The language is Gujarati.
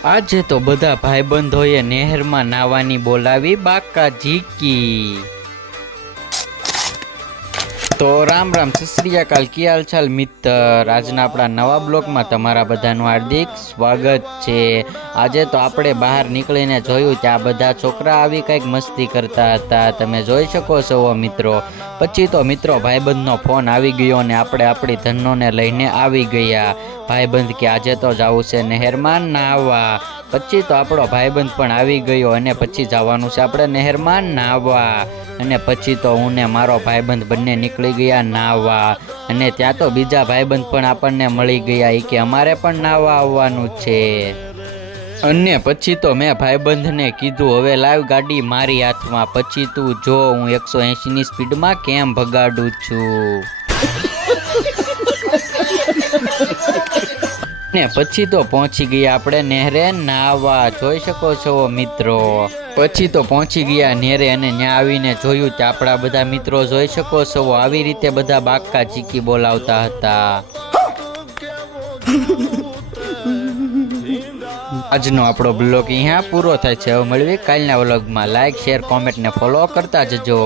આજે તો બધા ભાઈબંધોએ નહેરમાં નાવાની બોલાવી બાકા ઝીકી। તો રામ રામ સત શ્રી અકાલ, કી હાલ ચાલ મિત્ર। આજના આપણા નવા બ્લોગમાં તમારા બધાનું હાર્દિક સ્વાગત છે। આજે તો આપણે બહાર નીકળીને જોયું કે આ બધા છોકરા આવી કંઈક મસ્તી કરતા હતા, તમે જોઈ શકો છો મિત્રો। પછી તો મિત્રો ભાઈબંધનો ફોન આવી ગયો અને આપણે આપણી ધનોને લઈને આવી ગયા। ભાઈબંધ કે આજે તો જવું છે નહેરમાં નાહવા। પછી તો આપણો ભાઈબંધ પણ આવી ગયો અને પછી જવાનું છે આપણે નહેરમાં નાહવા। અને પછી તો હું ને મારો ભાઈબંધ બંને નીકળી ગયા નાહવા। અને ત્યાં તો બીજા ભાઈબંધ પણ આપણને મળી ગયા, એ કે અમારે પણ નાહવા આવવાનું છે। અને પછી તો મેં ભાઈબંધને કીધું હવે લાવ ગાડી મારી હાથમાં, પછી તું જો હું 180ની સ્પીડમાં કેમ ભગાડું છું। ને પછી તો પહોંચી ગયા આપણે નહેરે નાહવા, જોઈ શકો છો મિત્રો। પછી તો પહોંચી ગયા નહેરે અને ત્યાં આવીને જોયું કે આપણા બધા મિત્રો જોઈ શકો છો આવી રીતે બધા બાકા ચીકી બોલાવતા હતા। આજનો આપણો બ્લોગ અહીંયા પૂરો થાય છે। હવે મળવી કાલના વ્લોગમાં। લાઈક, શેર, કોમેન્ટ ને ફોલો કરતા જજો।